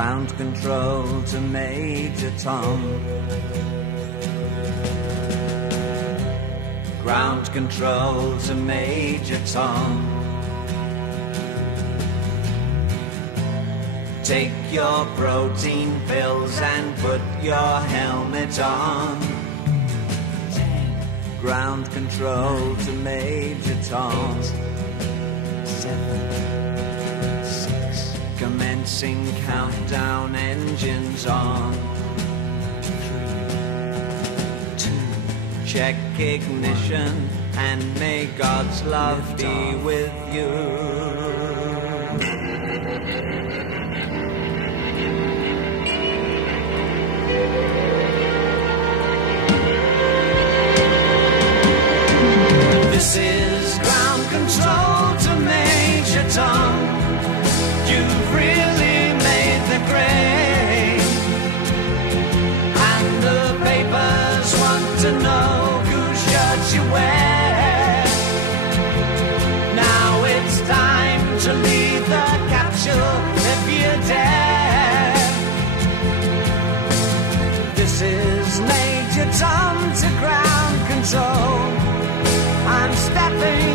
Ground control to Major Tom. Ground control to Major Tom. Take your protein pills and put your helmet on. Ground control to Major Tom. 8, 7, 6. Commencing countdown, engines on. 3, 2. Check ignition and may God's love be with you. This is ground control to Major Tom. You've really made the grade, and the papers want to know whose shirt you wear. Now it's time to leave the capsule if you dare. This is Major Tom to ground control. I'm stepping